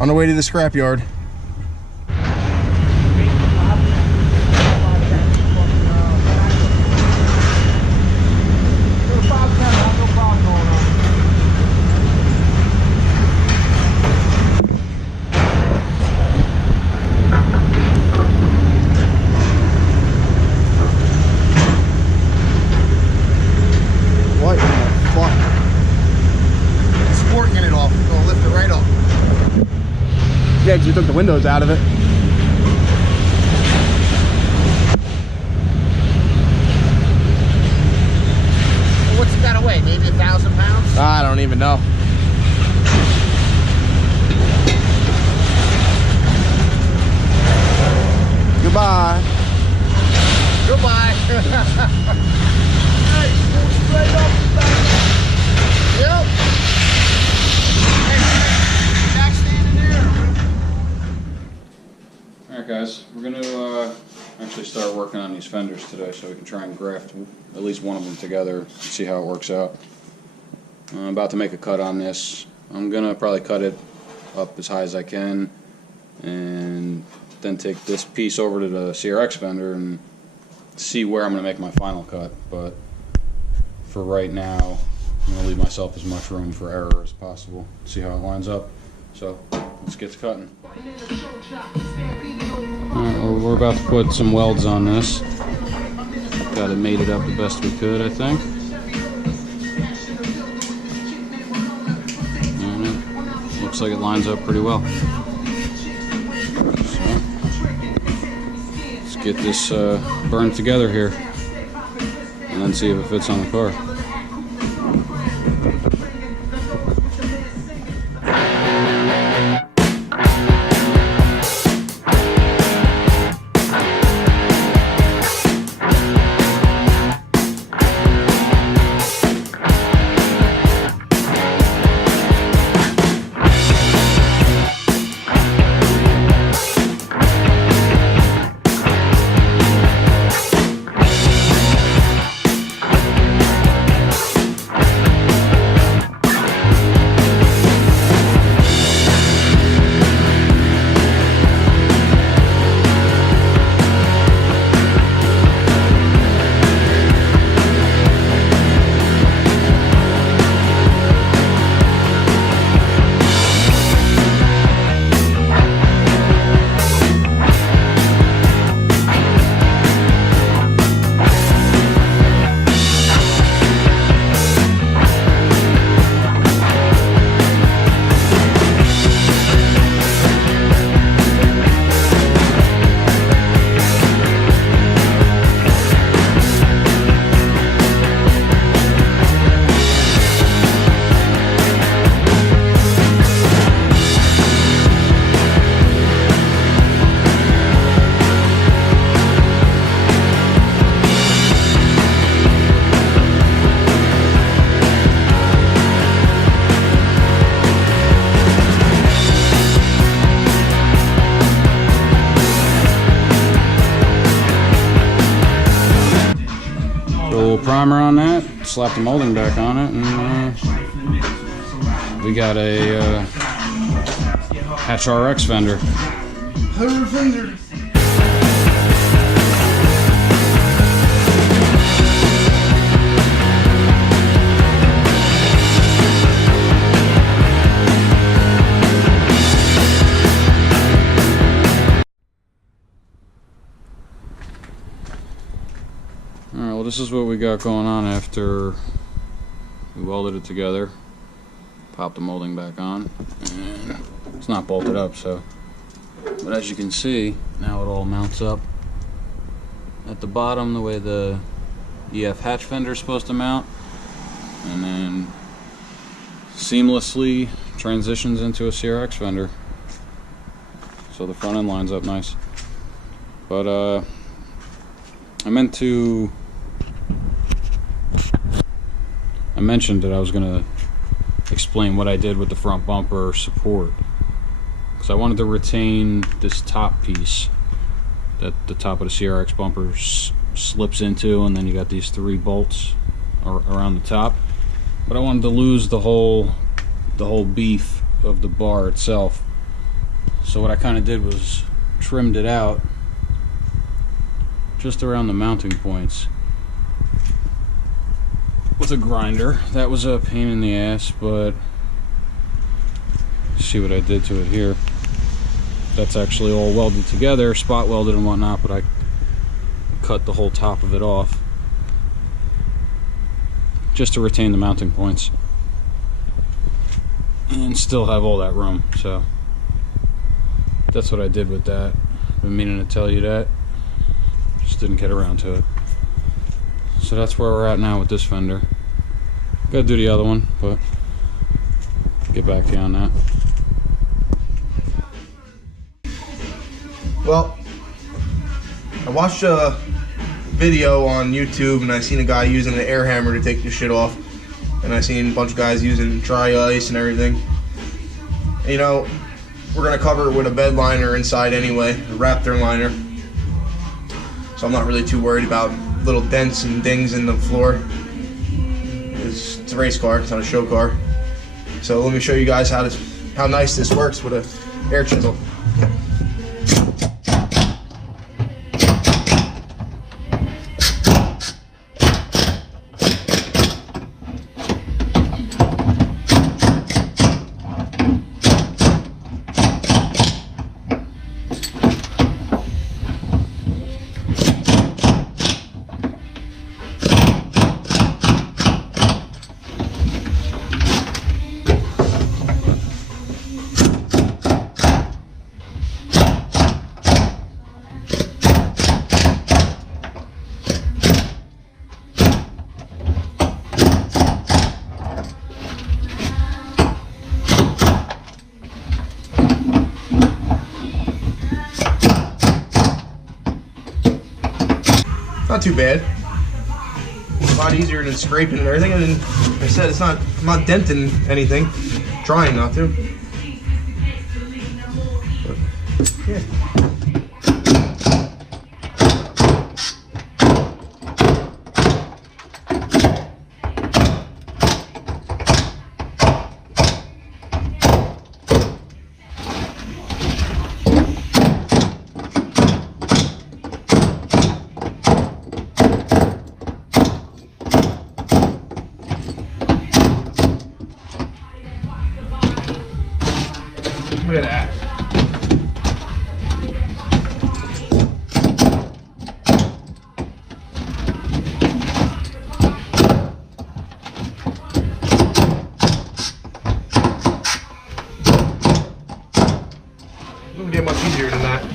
On the way to the scrapyard. What in the fuck? It's forking it off. It's gonna lift it right up. Yeah, because you took the windows out of it. Well, what's it got away? Maybe 1,000 pounds? I don't even know. Goodbye. Goodbye. Hey, straight up the back. Yep. Back standing there. Alright guys, we're going to actually start working on these fenders today so we can try and graft at least one of them together and see how it works out. I'm about to make a cut on this. I'm going to probably cut it up as high as I can and then take this piece over to the CRX fender and see where I'm going to make my final cut. But for right now, I'm going to leave myself as much room for error as possible. See how it lines up. So let's get to cutting. Alright, well, we're about to put some welds on this. Got it mated up the best we could, I think. And it looks like it lines up pretty well. So, let's get this burned together here and then see if it fits on the car. Primer on that, slap the molding back on it, and we got a Hatch RX fender. Alright, well this is what we got going on after we welded it together. Pop the molding back on. And it's not bolted up, so. But as you can see, now it all mounts up at the bottom the way the EF hatch fender is supposed to mount. And then seamlessly transitions into a CRX fender. So the front end lines up nice. But I mentioned that I was going to explain what I did with the front bumper support, because I wanted to retain this top piece that the top of the CRX bumper slips into, and then you got these 3 bolts around the top, but I wanted to lose the whole beef of the bar itself So what I kind of did was trimmed it out just around the mounting points with a grinder. That was a pain in the ass, but see what I did to it here. That's actually all welded together, spot welded and whatnot, but I cut the whole top of it off just to retain the mounting points and still have all that room. So that's what I did with that. Been meaning to tell you that, just didn't get around to it. So that's where we're at now with this fender. Gotta do the other one, but get back to you on that. Well, I watched a video on YouTube and I seen a guy using an air hammer to take this shit off, and I seen a bunch of guys using dry ice and everything. You know, we're gonna cover it with a bed liner inside anyway, a Raptor liner, so I'm not really too worried about little dents and dings in the floor. It's a race car, it's not a show car. So let me show you guys how nice this works with an air chisel. Not too bad. It's a lot easier than scraping and everything, and like I said, I'm not denting anything. Trying not to. But, yeah. Look at that. Doesn't get much easier than that.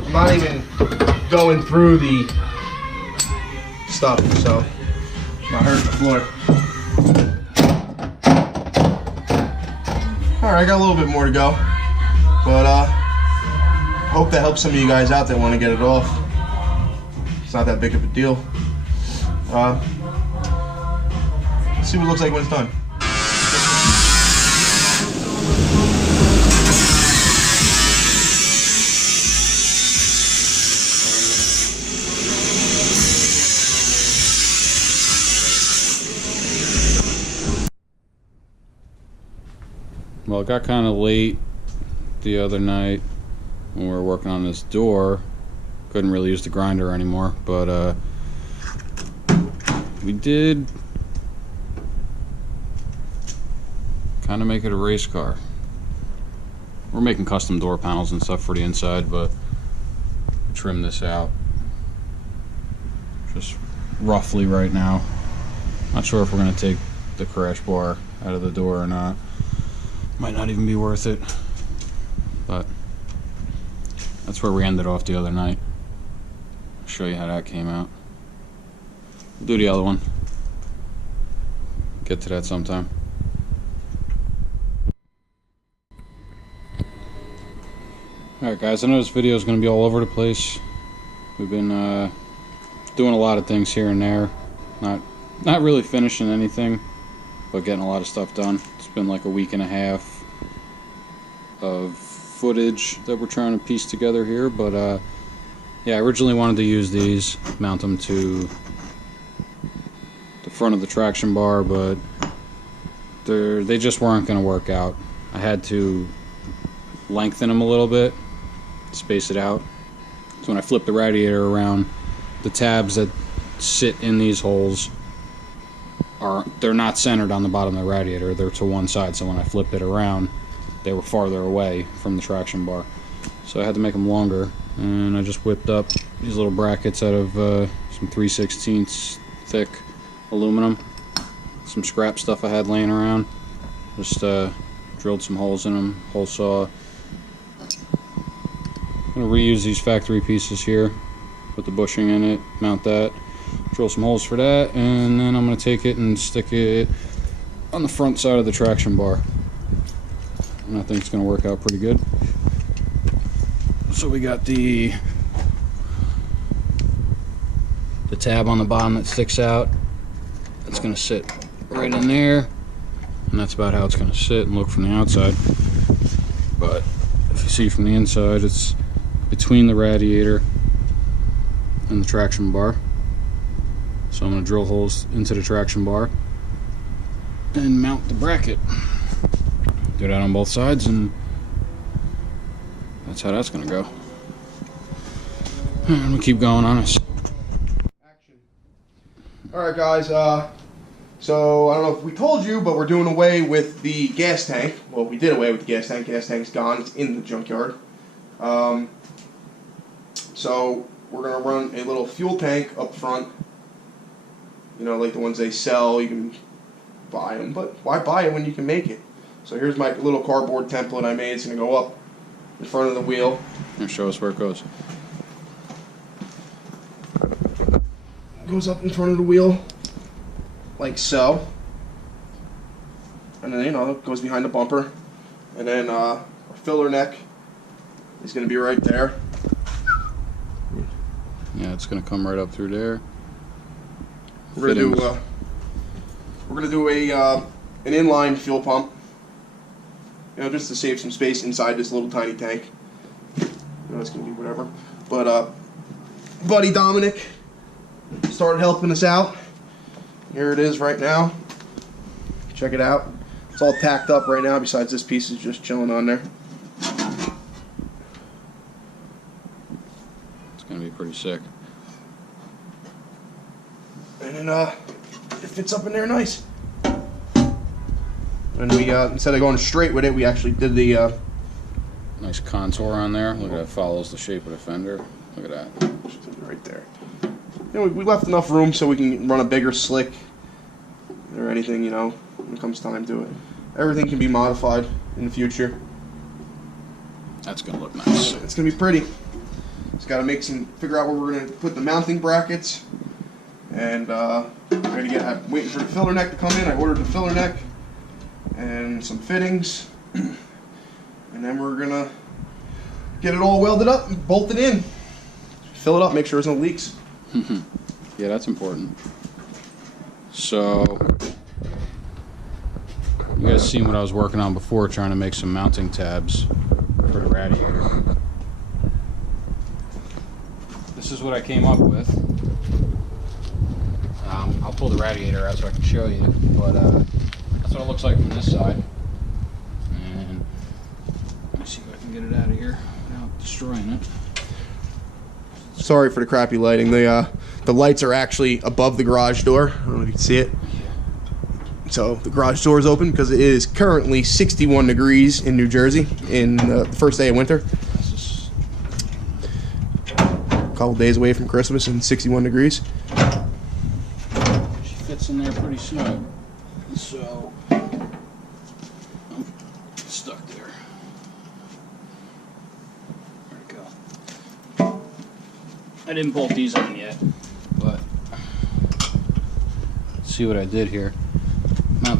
I'm not even going through the stuff, so I'm not hurting the floor. Alright, I got a little bit more to go, but hope that helps some of you guys out that want to get it off. It's not that big of a deal. Let's see what it looks like when it's done. Well, it got kind of late the other night when we were working on this door. Couldn't really use the grinder anymore, but we did kind of make it a race car. We're making custom door panels and stuff for the inside, but trim this out just roughly right now. Not sure if we're going to take the crash bar out of the door or not. Might not even be worth it, but that's where we ended off the other night. I'll show you how that came out. We'll do the other one. get to that sometime. Alright guys, I know this video is going to be all over the place. We've been doing a lot of things here and there. Not really finishing anything, but getting a lot of stuff done. It's been like a week and a half of footage that we're trying to piece together here, but yeah, I originally wanted to use these, mount them to the front of the traction bar, but they just weren't going to work out. I had to lengthen them a little bit, space it out. So when I flip the radiator around, the tabs that sit in these holes they're not centered on the bottom of the radiator, they're to one side, so when I flipped it around they were farther away from the traction bar, so I had to make them longer. And I just whipped up these little brackets out of some 3/16 thick aluminum, some scrap stuff I had laying around, just drilled some holes in them, hole saw. I'm going to reuse these factory pieces here, put the bushing in it, mount that, drill some holes for that, and then I'm going to take it and stick it on the front side of the traction bar. And I think it's going to work out pretty good. So we got the tab on the bottom that sticks out. It's going to sit right in there, and that's about how it's going to sit and look from the outside. But if you see from the inside, it's between the radiator and the traction bar. So I'm going to drill holes into the traction bar and mount the bracket. Do that on both sides, and that's how that's going to go. And we'll keep going on it. Alright guys, so I don't know if we told you, but we're doing away with the gas tank. Well, we did away with the gas tank. Gas tank's gone. It's in the junkyard. So we're going to run a little fuel tank up front. You know, like the ones they sell. You can buy them, but why buy it when you can make it? So here's my little cardboard template I made. It's going to go up in front of the wheel. Here, show us where it goes. Goes up in front of the wheel, like so. And then, you know, it goes behind the bumper. And then our filler neck is going to be right there. Yeah, it's going to come right up through there. We're going to do an inline fuel pump. You know, just to save some space inside this little tiny tank. You know, it's going to be whatever. But buddy Dominic started helping us out. Here it is right now. Check it out. It's all tacked up right now, besides this piece is just chilling on there. It's going to be pretty sick. And then it fits up in there nice. And we instead of going straight with it, we actually did the nice contour on there. Look at that, follows the shape of the fender. Look at that. Right there. You know, we left enough room so we can run a bigger slick or anything, you know, when it comes time to it. Everything can be modified in the future. That's gonna look nice. It's gonna be pretty. Just gotta figure out where we're gonna put the mounting brackets. And I'm waiting for the filler neck to come in. I ordered the filler neck and some fittings. And then we're gonna get it all welded up and bolted in. Fill it up, make sure there's no leaks. Yeah, that's important. So, you guys seen what I was working on before, trying to make some mounting tabs for the radiator. This is what I came up with. I'll pull the radiator out so I can show you, but that's what it looks like from this side. And let me see if I can get it out of here without destroying it. Sorry for the crappy lighting. The lights are actually above the garage door. I don't know if you can see it. So the garage door is open because it is currently 61 degrees in New Jersey in the first day of winter. A couple days away from Christmas and 61 degrees. She fits in there pretty snug. So I'm stuck there. Where'd it go? I didn't bolt these on yet, but let's see what I did here.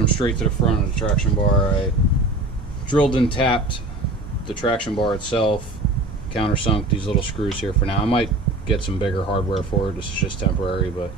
them straight to the front of the traction bar. I drilled and tapped the traction bar itself, countersunk these little screws here for now. I might get some bigger hardware for it. This is just temporary, but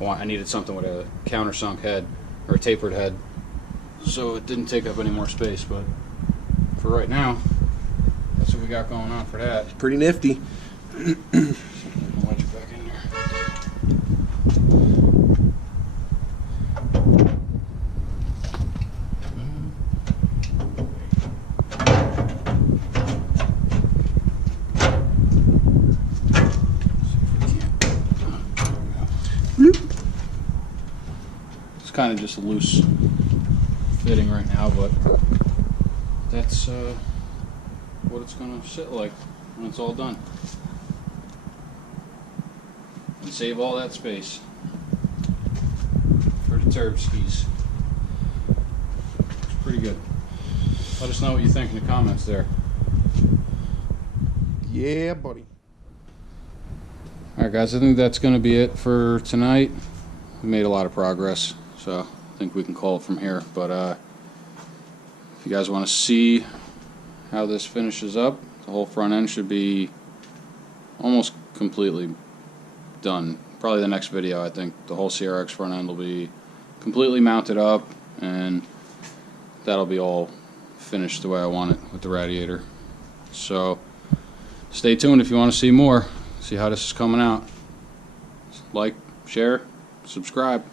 I needed something with a countersunk head or a tapered head, so it didn't take up any more space. But for right now, that's what we got going on for that. Pretty nifty. Wedge it back in there. It's kind of just a loose fitting right now, but that's what it's going to sit like when it's all done. And save all that space for the turb skis. It's pretty good. Let us know what you think in the comments there. Yeah, buddy. Alright guys, I think that's going to be it for tonight. We made a lot of progress, so I think we can call it from here. But if you guys want to see how this finishes up, the whole front end should be almost completely done. Probably the next video, I think the whole CRX front end will be completely mounted up, and that'll be all finished the way I want it with the Radiator. So stay tuned if you want to see more, see how this is coming out. Like, share, subscribe.